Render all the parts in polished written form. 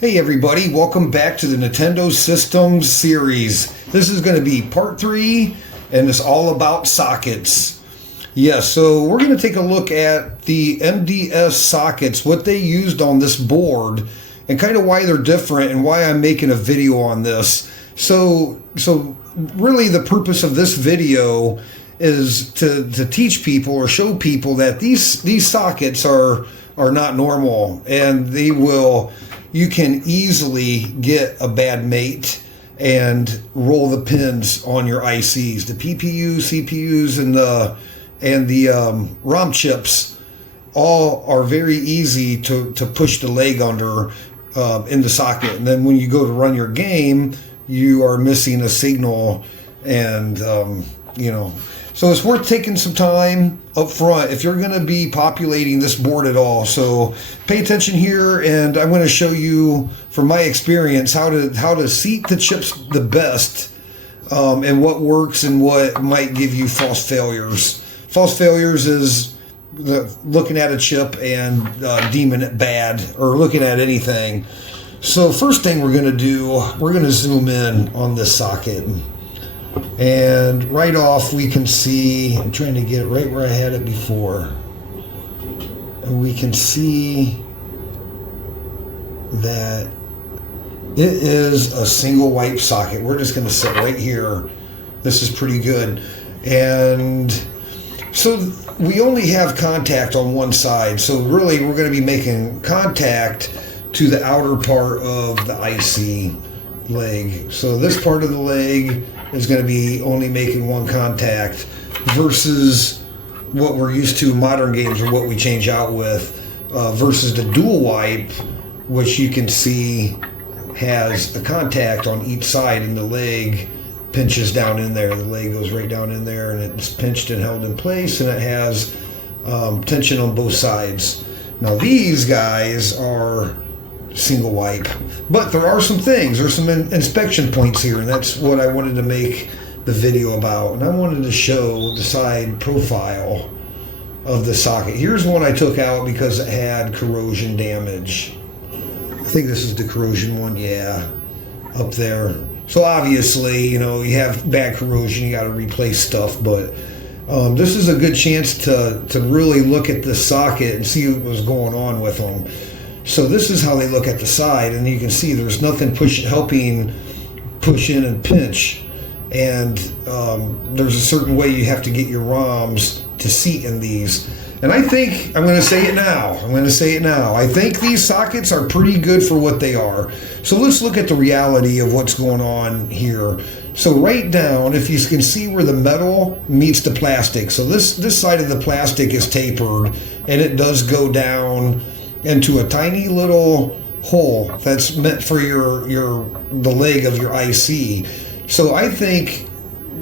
Hey everybody, welcome back to the Nintendo Systems series. This is going to be part 3, and it's all about sockets. Yes, so we're going to take a look at the MDS sockets, what they used on this board, and kind of why they're different and why I'm making a video on this. So really the purpose of this video is to teach people or show people that these sockets are not normal, and you can easily get a bad mate and roll the pins on your ICs. The PPUs, CPUs, and the ROM chips all are very easy to push the leg under in the socket. And then when you go to run your game, you are missing a signal, and so it's worth taking some time up front if you're going to be populating this board at all. So pay attention here, and I'm going to show you from my experience how to seat the chips the best, and what works and what might give you false failures. False failures is looking at a chip and deeming it bad, or looking at anything. So first thing we're going to do, we're going to zoom in on this socket. And right off we can see, I'm trying to get it right where I had it before, and we can see that it is a single wipe socket. We're just going to sit right here. This is pretty good. And so we only have contact on one side, so really we're going to be making contact to the outer part of the IC leg. So this part of the leg is going to be only making one contact versus what we're used to in modern games, or what we change out with, versus the dual wipe, which you can see has a contact on each side, and the leg pinches down in there. The leg goes right down in there, and it's pinched and held in place, and it has tension on both sides. Now these guys are single wipe, but there are some things, there's some inspection points here, and that's what I wanted to make the video about. And I wanted to show the side profile of the socket. Here's one I took out because it had corrosion damage. I think this is the corrosion one, yeah, up there. So obviously, you have bad corrosion, you got to replace stuff, but this is a good chance to really look at the socket and see what was going on with them. So this is how they look at the side, and you can see there's nothing helping push in and pinch, and there's a certain way you have to get your ROMs to seat in these. And I think, I'm going to say it now, I think these sockets are pretty good for what they are. So let's look at the reality of what's going on here. So right down, if you can see where the metal meets the plastic, so this side of the plastic is tapered, and it does go down into a tiny little hole that's meant for the leg of your IC. So I think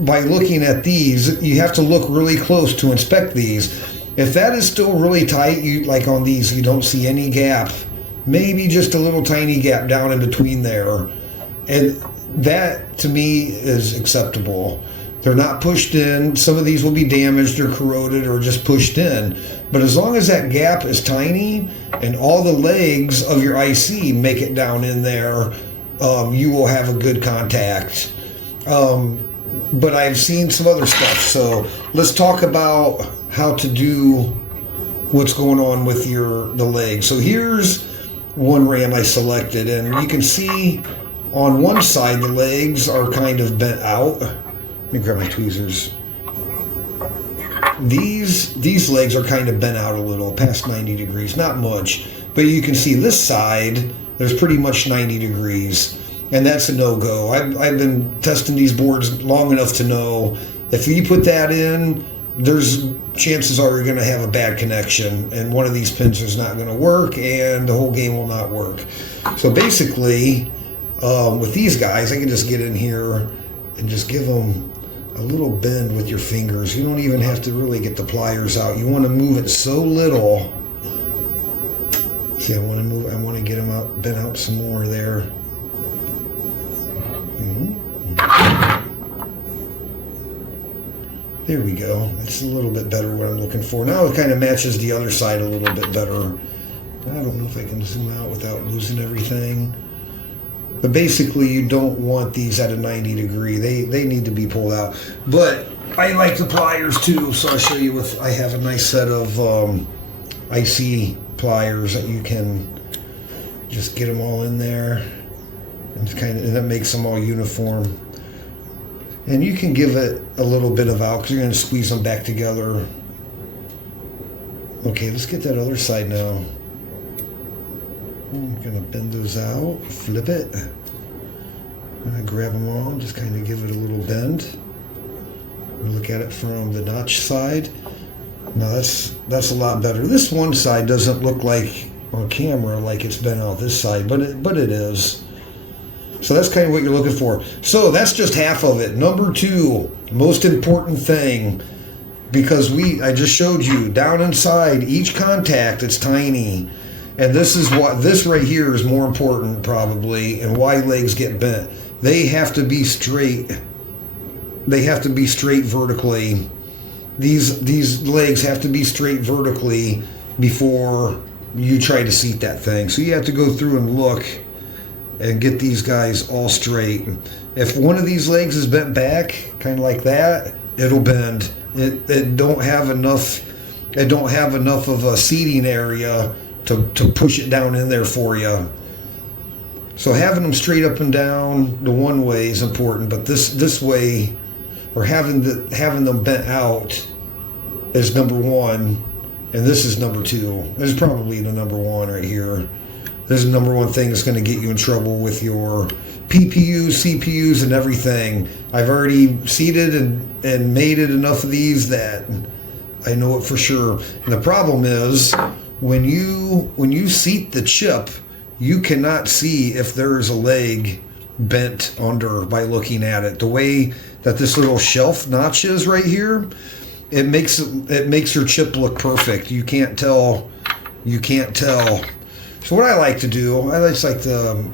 by looking at these, you have to look really close to inspect these. If that is still really tight, like on these, you don't see any gap, maybe just a little tiny gap down in between there, and that to me is acceptable. They're not pushed in. Some of these will be damaged or corroded or just pushed in. But as long as that gap is tiny and all the legs of your IC make it down in there, you will have a good contact. But I've seen some other stuff. So let's talk about how to do what's going on with the leg. So here's one RAM I selected, and you can see on one side the legs are kind of bent out. Let me grab my tweezers. These legs are kind of bent out a little, past 90 degrees, not much, but you can see this side, there's pretty much 90 degrees, and that's a no-go. I've been testing these boards long enough to know if you put that in, there's chances are you're going to have a bad connection, and one of these pins is not going to work, and the whole game will not work. So basically, with these guys, I can just get in here and just give them a little bend with your fingers. You don't even have to really get the pliers out. You want to move it so little. See, I want to get them out, bent out some more there. There we go. That's a little bit better what I'm looking for. Now it kind of matches the other side a little bit better. I don't know if I can zoom out without losing everything. But basically, you don't want these at a 90 degree. They need to be pulled out. But I like the pliers too, so I'll show you with. I have a nice set of IC pliers that you can just get them all in there, and that makes them all uniform. And you can give it a little bit of out because you're going to squeeze them back together. Okay, let's get that other side now. I'm going to bend those out, flip it. I'm going to grab them all, just kind of give it a little bend. Look at it from the notch side. Now that's a lot better. This one side doesn't look like on camera like it's been out this side, but it is. So that's kind of what you're looking for. So that's just half of it. Number two, most important thing, because I just showed you down inside each contact, it's tiny, and this right here is more important probably, and why legs get bent. They have to be straight. They have to be straight vertically. These legs have to be straight vertically before you try to seat that thing. So you have to go through and look and get these guys all straight. If one of these legs is bent back, kind of like that, it'll bend. It don't have enough of a seating area to push it down in there for you. So having them straight up and down the one way is important, but this way, or having them bent out is number one, and this is number two. This is probably the number one right here. This is the number one thing that's going to get you in trouble with your PPUs, CPUs, and everything. I've already seated and mated enough of these that I know it for sure. And the problem is when you seat the chip, you cannot see if there's a leg bent under by looking at it. The way that this little shelf notch is right here, it makes your chip look perfect. You can't tell. So what I like to do, I just like to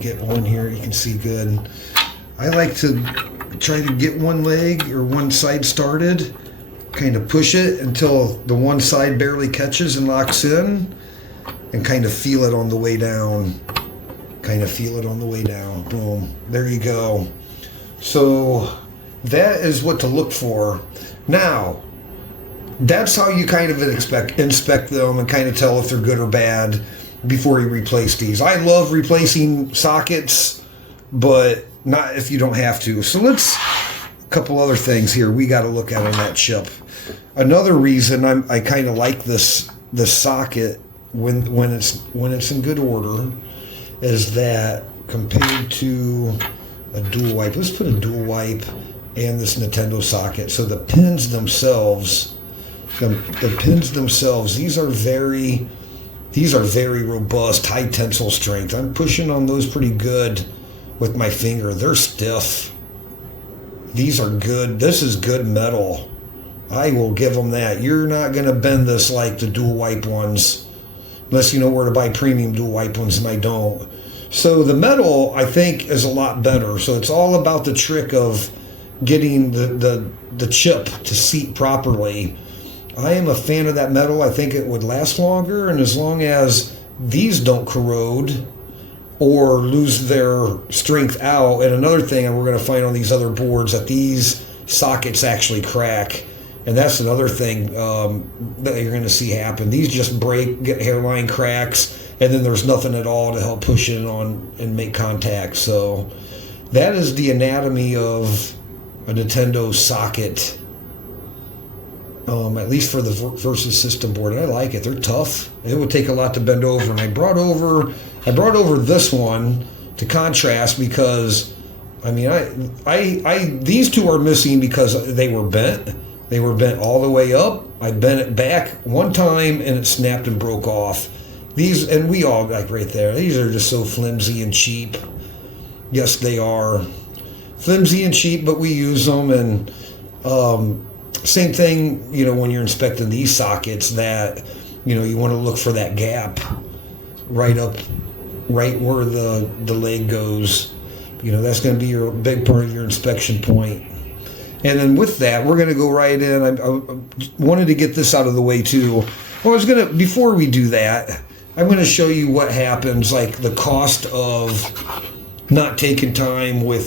get one here. You can see good. I like to try to get one leg or one side started, kind of push it until the one side barely catches and locks in, and kind of feel it on the way down. Boom. There you go. So that is what to look for. Now, that's how you kind of inspect them and kind of tell if they're good or bad before you replace these. I love replacing sockets, but not if you don't have to. So a couple other things here we got to look at on that chip. Another reason I kind of like this socket when it's in good order is that compared to a dual wipe. Let's put a dual wipe and this Nintendo socket. So the pins themselves, these are very robust, high tensile strength. I'm pushing on those pretty good with my finger. They're stiff. These are good. This is good metal. I will give them that. You're not going to bend this like the dual wipe ones, unless you know where to buy premium dual wipe ones, and I don't. So the metal, I think, is a lot better. So it's all about the trick of getting the chip to seat properly. I am a fan of that metal. I think it would last longer, and as long as these don't corrode or lose their strength out. And another thing, and we're going to find on these other boards, that these sockets actually crack. And that's another thing that you're going to see happen. These just break, get hairline cracks, and then there's nothing at all to help push it on and make contact. So that is the anatomy of a Nintendo socket, at least for the Versus system board. And I like it. They're tough. It would take a lot to bend over. And I brought over this one to contrast because, I mean, these two are missing because they were bent. They were bent all the way up. I bent it back one time and it snapped and broke off. These, and we all, like right there, these are just so flimsy and cheap. Yes, they are flimsy and cheap, but we use them. And same thing, when you're inspecting these sockets, that, you want to look for that gap right where the leg goes. That's going to be your big part of your inspection point. And then with that, we're going to go right in. I wanted to get this out of the way too. Well, before we do that, I'm going to show you what happens, like the cost of not taking time with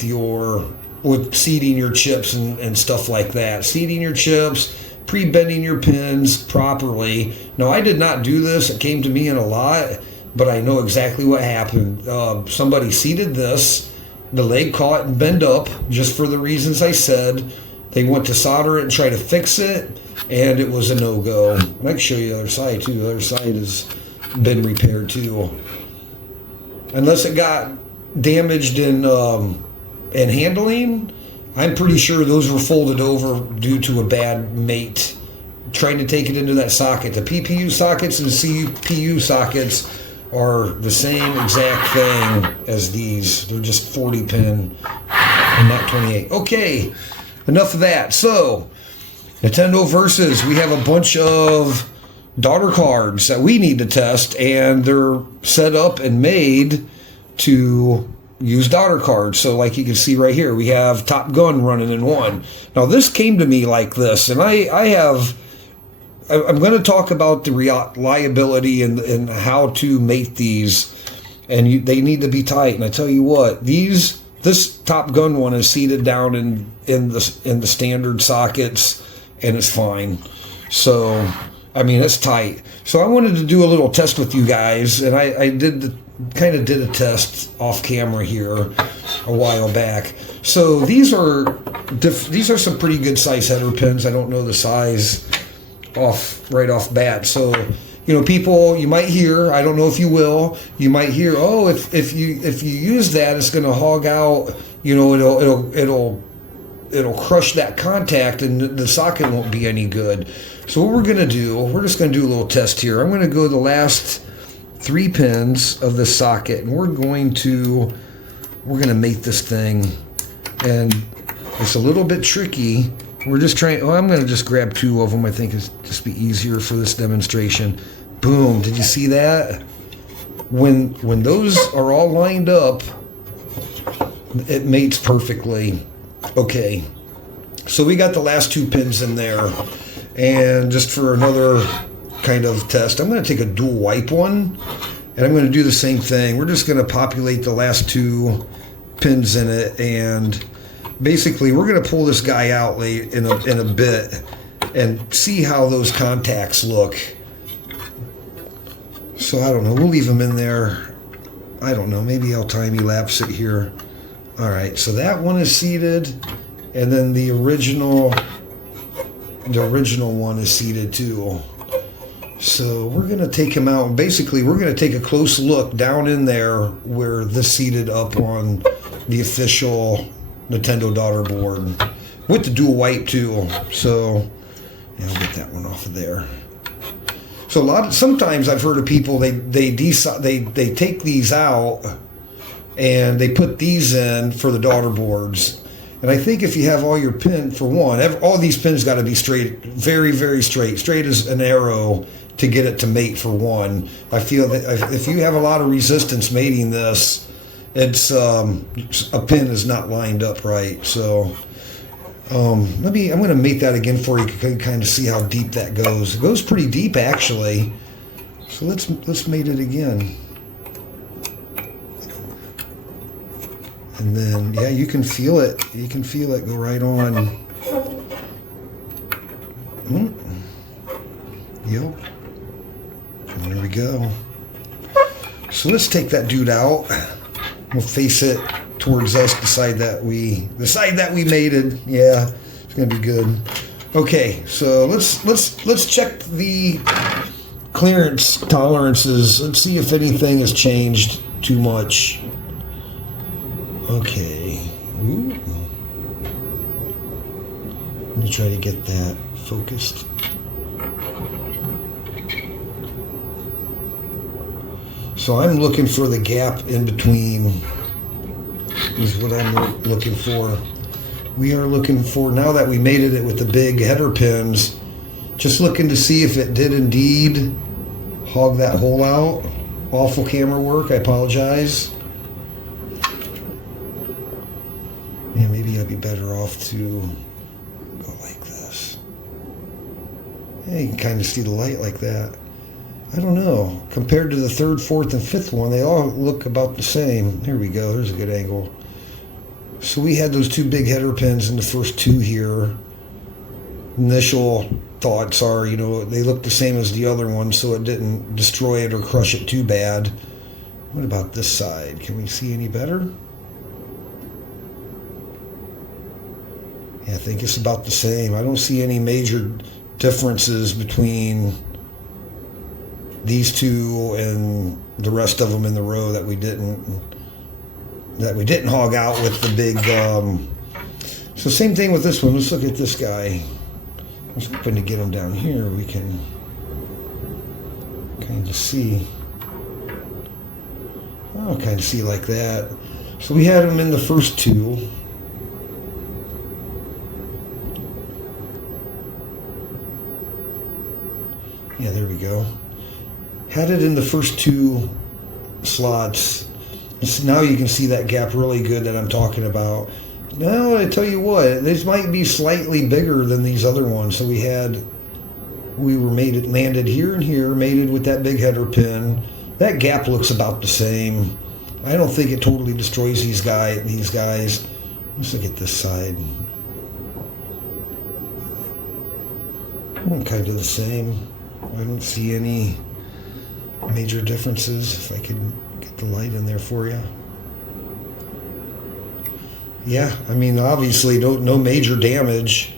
seeding your chips and stuff like that. Seeding your chips, pre-bending your pins properly. Now, I did not do this. It came to me in a lot, but I know exactly what happened. Somebody seeded this. The leg caught and bent up just for the reasons I said. They went to solder it and try to fix it, and it was a no-go. I can show you the other side, too. The other side has been repaired, too. Unless it got damaged in handling, I'm pretty sure those were folded over due to a bad mate trying to take it into that socket. The PPU sockets and CPU sockets are the same exact thing as these. They're just 40 pin and not 28. Okay, enough of that. So, Nintendo Versus, we have a bunch of daughter cards that we need to test, and they're set up and made to use daughter cards. So like you can see right here, we have Top Gun running in one. Now this came to me like this, and I'm going to talk about the reliability and how to mate these, and they need to be tight. And I tell you what, this Top Gun one is seated down in the standard sockets, and it's fine. So I mean, it's tight. So I wanted to do a little test with you guys, and I did a test off camera here a while back. So these are some pretty good size header pins. I don't know the size right off bat. So, you know, people, you might hear, I don't know if you will, you might hear, oh, if you use that, it's going to hog out, you know, it'll crush that contact and the socket won't be any good. So what we're going to do, we're just going to do a little test here. I'm going to go the last 3 pins of the socket, and we're going to mate this thing. And it's a little bit tricky. We're just trying, I'm going to just grab 2 of them. I think it's just be easier for this demonstration. Boom, did you see that? When those are all lined up, it mates perfectly. Okay, so we got the last 2 pins in there. And just for another kind of test, I'm going to take a dual wipe one, and I'm going to do the same thing. We're just going to populate the last 2 pins in it, and basically we're going to pull this guy out in a bit and see how those contacts look. So I don't know, we'll leave them in there. I don't know, maybe I'll time-elapse it here. All right, so that one is seated, and then the original one is seated too. So we're going to take him out, and basically we're going to take a close look down in there where this seated up on the official Nintendo daughter board with the dual wipe too. So yeah, I'll get that one off of there. So sometimes I've heard of people, they take these out and they put these in for the daughter boards. And I think if you have all your pin, for one, all these pins got to be straight, very, very straight as an arrow to get it to mate for one. I feel that if you have a lot of resistance mating this, it's a pin is not lined up right. So I'm going to mate that again for you. You can kind of see how deep that goes. It goes pretty deep actually. So let's mate it again. And then, yeah, you can feel it. You can feel it go right on. Yep. And there we go. So let's take that dude out. We'll face it towards us, the side that we mated. Yeah, it's gonna be good. Okay, so let's check the clearance tolerances. Let's see if anything has changed too much. Okay. Ooh. Let me try to get that focused. So I'm looking for the gap in between is what I'm looking for. We are looking for, now that we mated it with the big header pins, just looking to see if it did indeed hog that hole out. Awful camera work, I apologize. Yeah, maybe I'd be better off to go like this. Yeah, you can kind of see the light like that. I don't know. Compared to the third, fourth, and fifth one, they all look about the same. There we go. There's a good angle. So we had those two big header pins in the first two here. Initial thoughts are, you know, they look the same as the other one, so it didn't destroy it or crush it too bad. What about this side? Can we see any better? Yeah, I think it's about the same. I don't see any major differences between these two and the rest of them in the row that we didn't hog out with the big. So same thing with this one. Let's look at this guy. I was hoping to get him down here. We can kind of see. Oh, kind of see like that. So we had him in the first two. Yeah, there we go. Had it in the first two slots. So now you can see that gap really good that I'm talking about. Now, I tell you what, this might be slightly bigger than these other ones. So landed here and here, mated with that big header pin. That gap looks about the same. I don't think it totally destroys these guys. Let's look at this side. Kind of the same. I don't see any major differences. If I could get the light in there for you. Yeah, I mean, obviously no major damage.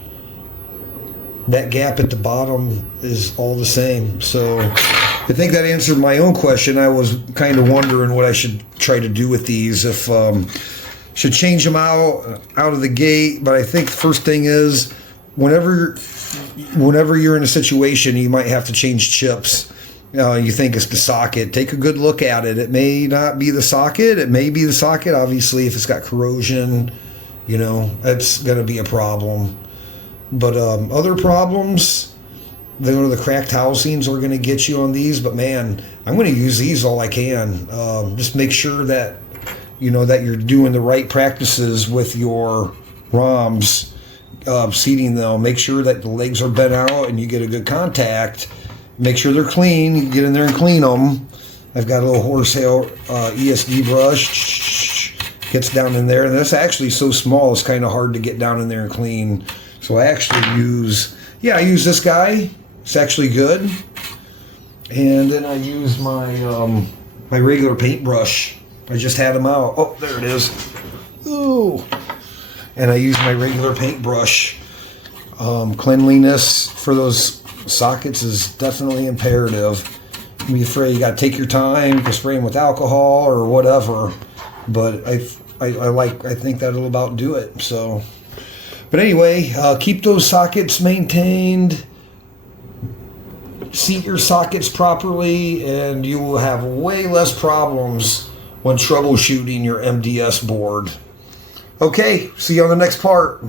That gap at the bottom is all the same. So I think that answered my own question. I was kind of wondering what I should try to do with these. If should change them out of the gate. But I think the first thing is whenever you're in a situation you might have to change chips. You think it's the socket. Take a good look at it. It may not be the socket. It may be the socket. Obviously, if it's got corrosion, you know, that's going to be a problem. But other problems, the cracked housings are going to get you on these. But man, I'm going to use these all I can. Just make sure that, you know, that you're doing the right practices with your ROMs, seating them. Make sure that the legs are bent out and you get a good contact. Make sure they're clean. You get in there and clean them. I've got a little horsehair ESD brush. Gets down in there. And that's actually so small, it's kind of hard to get down in there and clean. So I actually use this guy. It's actually good. And then I use my my regular paintbrush. I just had them out. Oh, there it is. Ooh. And I use my regular paintbrush. Cleanliness for those sockets is definitely imperative. Don't be afraid. You got to take your time. You can spray them with alcohol or whatever. But I think that'll about do it. So, but anyway, keep those sockets maintained. Seat your sockets properly, and you will have way less problems when troubleshooting your MDS board. Okay, see you on the next part.